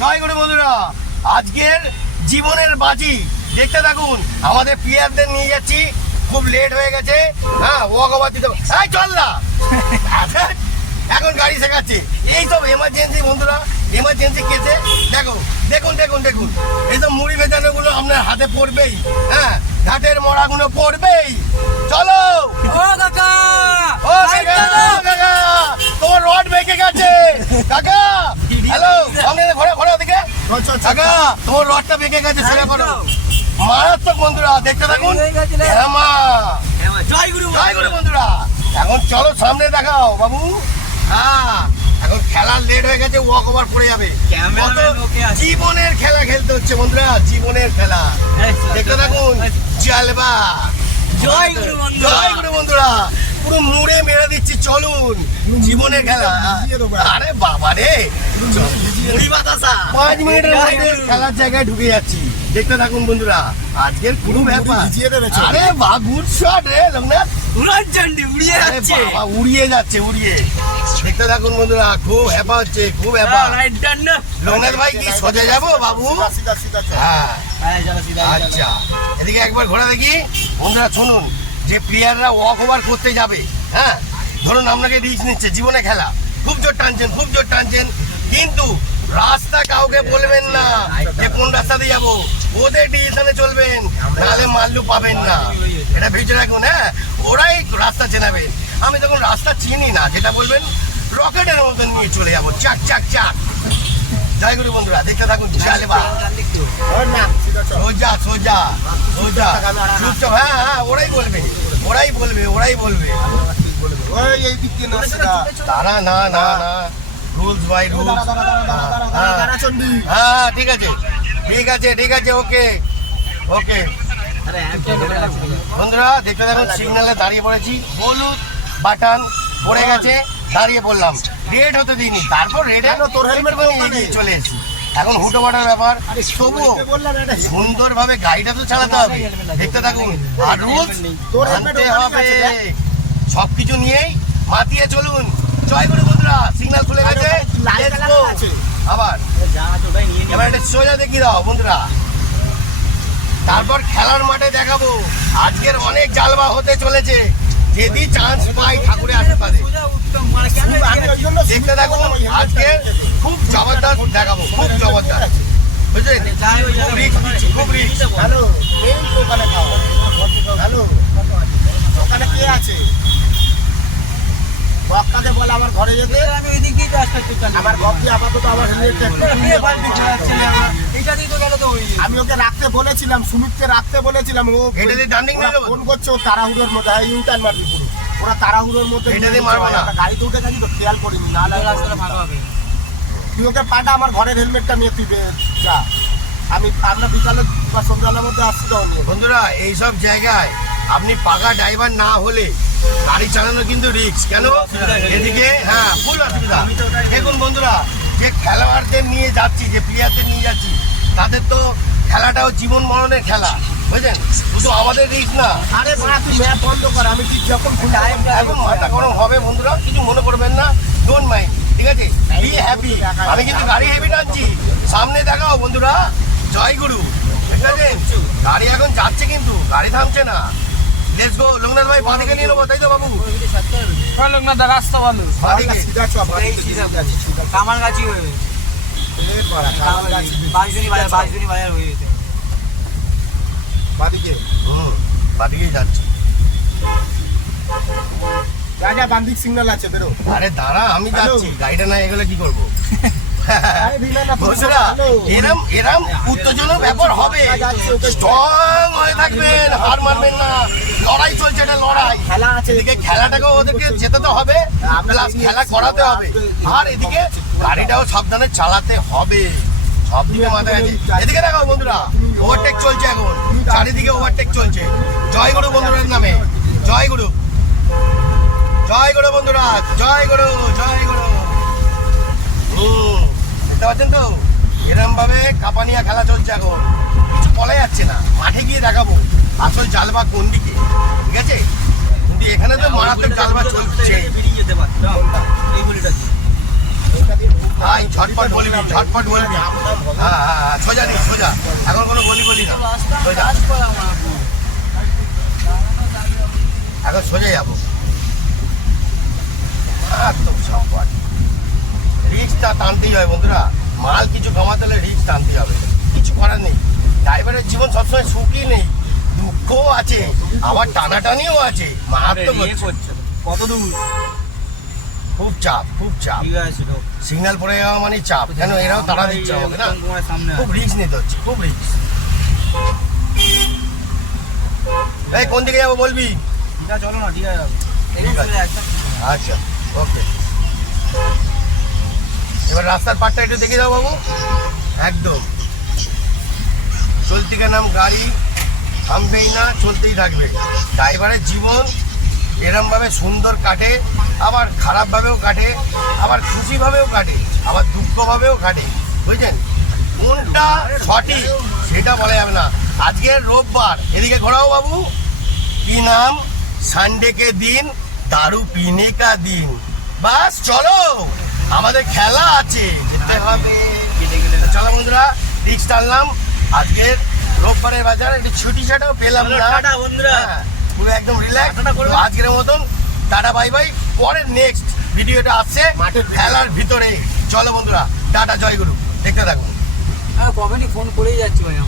জয় গুরু বন্ধুরা, আজকের জীবনের বাজি। দেখতে থাকুন, আমাদের প্লেয়ারদের নিয়ে যাচ্ছি। খুব লেট হয়ে গেছে। হ্যাঁ ওয়াক ওভার দিতে। এই চল না। এখন গাড়ি শেখাচ্ছে। এই সব এমার্জেন্সি বন্ধুরা এমার্জেন্সি কেসে দেখো, দেখুন দেখুন দেখুন। এইসব মুড়ি ভেজানো গুলো আপনার হাতে পড়বেই। হ্যাঁ ঘাটের মরাগুলো পড়বেই। চলো! কাকা ও কাকা ও কাকা তোমার রড বেঁকে গেছে কাকা হ্যালো সামনে ঘোরা ঘোরা দিকে কাকা তোমার রডটা বেঁকে গেছে করো। মারাত্মক বন্ধুরা দেখতে থাকুন। হয়ে হ্যাঁ মা। জয় গুরু জয় গুরু বন্ধুরা। এখন চলো সামনে দেখাও বাবু। হ্যাঁ। এখন খেলার লেট হয়ে গেছে ওয়াক ওভার পড়ে যাবে। জীবনের খেলা খেলতে হচ্ছে বন্ধুরা জীবনের খেলা। দেখতে থাকুন চালবা জয় গুরু বন্ধুরা। জয় গুরু বন্ধুরা। পুরো মুড়ে মেরে দিচ্ছি চলুন। জীবনের খেলা। আরে বাবা রে। পাঁচ মিনিটের মধ্যে খেলার জায়গায় ঢুকে যাচ্ছি। দেখতে থাকুন বন্ধুরা। আজকের কোনো ব্যাপার। আরে বা গুড শট রে লোকনাথ উড়ান চন্ডি উড়িয়ে যাচ্ছে। বাবা উড়িয়ে যাচ্ছে উড়িয়ে। দেখতে থাকুন বন্ধুরা খুব হ্যাপা হচ্ছে খুব হ্যাপা। রাইট টার্ন না লোকনাথ ভাই কি সোজা যাব বাবু? হ্যাঁ। হ্যাঁ আচ্ছা। এদিকে একবার ঘোরা দেখি। বন্ধুরা শুনুন যে প্লেয়াররা ওয়াক ওভার করতে যাবে হ্যাঁ? ধরুন আপনাকে রিস্ক নিচ্ছে জীবনে খেলা। খুব জোর টানছেন খুব জোর টানছেন। কিন্তু রাস্তা কাউকে বলবেন না যে কোন রাস্তা দিয়ে যাব। ওদের ডিসিশনে চলবেন নাহলে মাল্লু পাবেন না। এটা ভেবে রাখুন হ্যাঁ? ওরাই রাস্তা চেনাবে আমি তখন রাস্তা চিনি না যেটা বলবেন রকেটের মতন নিয়ে চলে যাব চাক চাক চাক। জয় গুরু বন্ধুরা দেখতে থাকুন চালে বা সোজা সোজা সোজা। চুপচাপ হ্যাঁ হ্যাঁ ওরাই বলবে ওরাই বলবে ওরাই বলবে। তারা না না না। রুলস বাই রুলস হ্যাঁ। ঠিক আছে। ঠিক আছে ঠিক আছে ওকে। ওকে। বন্ধুরা দেখতে দেখুন সিগন্যালে দাঁড়িয়ে পড়েছি। হলুদ বাটন পড়ে গেছে দাঁড়িয়ে পড়লাম। রেড হতে দিইনি। তারপর রেড? তোর তো চলে এসেছি। এখন হুটো বাটার ব্যাপার। তবুও সুন্দরভাবে গাড়িটা তো চালাতে হবে। দেখতে থাকুন। আর রুলস ওখানে হবে। সবকিছু নিয়েই মাতিয়ে চলুন। জয় গুরু বন্ধুরা সিগন্যাল খুলে গেছে। আবার যা ওটাই নিয়ে এবার এটা সোজা দেখিয়ে দাও বন্ধুরা। তারপর খেলার মাঠে দেখাবো। আজকের অনেক জালবা হতে চলেছে। যদি চান্স পাই ঠাকুরের আশীর্বাদে। দেখতে থাকুন আজকে খুব জবরদস্ত দেখাবো খুব জবরদস্ত। বুঝলেন? খুব দিচ্ছি খুব রিস্ক হ্যালো। হ্যালো দোকানে কে আছে বলে আমার ঘরে যেতে? আমি ওই তো আসতে আমার বক্কি আপাতত দিয়ে তো গেল তো ওই। আমি ওকে রাখতে বলেছিলাম সুমিতকে রাখতে বলেছিলাম ও এটা দিয়ে ডান্ডিং ফোন করছে ও তাড়াহুড়োর মধ্যে হ্যাঁ ইউটার্ন মারবি পুরো। ওরা তাড়াহুড়োর মধ্যে এটা নিয়ে দিয়ে মারবো না। গাড়িতে উঠে গেছি তো খেয়াল করিনি না রাস্তাটা ফাঁকা হবে। তুই ওকে পাঠা আমার ঘরের হেলমেটটা নিয়ে তুই যা। আমি আমরা বিকালে বা সন্ধ্যাবেলার মধ্যে আসছি তখন। বন্ধুরা এইসব জায়গায় আপনি পাকা ড্রাইভার না হলে গাড়ি চালানো কিন্তু রিস্ক কেন? এদিকে হ্যাঁ ফুল অসুবিধা। দেখুন বন্ধুরা যে খেলোয়াড়দের নিয়ে যাচ্ছি যে প্লেয়ারদের নিয়ে যাচ্ছি তাদের তো খেলাটাও জীবন মরণের খেলা বুঝলেন? শুধু আমাদের রিক্স না। আরে তুই ম্যাপ বন্ধ কর আমি ঠিক যখন এখন মাথা গরম হবে বন্ধুরা কিছু মনে করবেন না ডোন্ট মাইন্ড ঠিক আছে? বি হ্যাপি আমি কিন্তু গাড়ি হেভি টানছি। সামনে দেখাও বন্ধুরা। জয় গুরু। ঠিক আছে? গাড়ি এখন যাচ্ছে কিন্তু গাড়ি থামছে না। লেটস গো লোকনাথ ভাই বাঁদিকে নিয়ে নেব তাই তো বাবু? রাস্তা ভালো কামার গাছি। হয়ে বাজার বাজার হয়ে যেতে বাদিকে। হুম বাঁদিকেই যাচ্ছে। যা যা বান্দিক সিগন্যাল আছে বেরো। আরে দাঁড়া আমি যাচ্ছি। গাড়িটা না এগুলো কি করব? বন্ধুরা এরম এরম উত্তেজনক ব্যাপার হবে। স্ট্রং হয়ে থাকবেন হার মানবেন না। লড়াই চলছে এটা লড়াই। খেলা আছে। এদিকে খেলাটাকে ওদেরকে যেতে তো হবে প্লাস খেলা করাতে হবে। আর এদিকে গাড়িটাও সাবধানে চালাতে হবে। সব দিকে মাথায় আছে। এদিকে দেখো বন্ধুরা ওভারটেক চলছে এখন। চারিদিকে ওভারটেক চলছে। জয় গুরু বন্ধুদের নামে। জয় গুরু। জয় গুরু বন্ধুরা জয় গুরু জয় গুরু। পারছেন তো এরম ভাবে কাপানিয়া খেলা চলছে এখন। কিছু বলা যাচ্ছে না মাঠে গিয়ে দেখাবো। আসল জালবা কোন দিকে? ঠিক আছে? কিন্তু এখানে তো মারাত্মক জালবা চলছে। হ্যাঁ হ্যাঁ হ্যাঁ, সোজা নেই সোজা। এখন কোনো বলি বলি এখন সোজা যাব। টানতেই হবে বন্ধুরা। মাল কিছু কমাতে হলে রিক্স টানতে হবে। কিছু করার নেই। ড্রাইভারের জীবন সবসময় সুখী নেই। দুঃখও আছে আবার টানাটানিও আছে। মারাত্মক কত দূর? খুব চাপ খুব চাপ। সিগন্যাল পড়ে যাওয়া মানে চাপ। কেন এরাও তারা দিচ্ছে না? খুব রিস্ক নিতে হচ্ছে খুব রিস্ক এই কোন দিকে যাব বলবি? চলো না ঠিক আছে আচ্ছা ওকে এবার রাস্তার পাটটা একটু দেখে দাও বাবু। একদম। চলতি নাম গাড়ি, থামবেই না, চলতেই থাকবে। ড্রাইভারের জীবন এরমভাবে সুন্দর কাটে, আবার খারাপভাবেও কাটে, আবার খুশিভাবেও কাটে, আবার দুঃখভাবেও কাটে। বুঝছেন কোনটা সঠিক সেটা বলা যাবে না। আজকের রোববার। এদিকে ঘোরাও বাবু। কি নাম? সানডেকে দিন, দারু পিনে কা দিন। বাস, চলো! আমাদের খেলা আছে যেতে হবে। চলো বন্ধুরা রিক্স টানলাম। আজকের রোববারের বাজার একটু ছুটি ছাটাও পেলাম না। টাটা বন্ধুরা। হ্যাঁ, পুরো একদম রিল্যাক্স টাটা করবে। আজকের মতন টাটা বাই বাই পরের নেক্সট ভিডিওটা আসছে মাঠের ভিতরে। খেলার ভিতরে। চলো বন্ধুরা টাটা জয়গুরু দেখতে থাকুন। হ্যাঁ কবে ফোন করেই যাচ্ছি ভাই।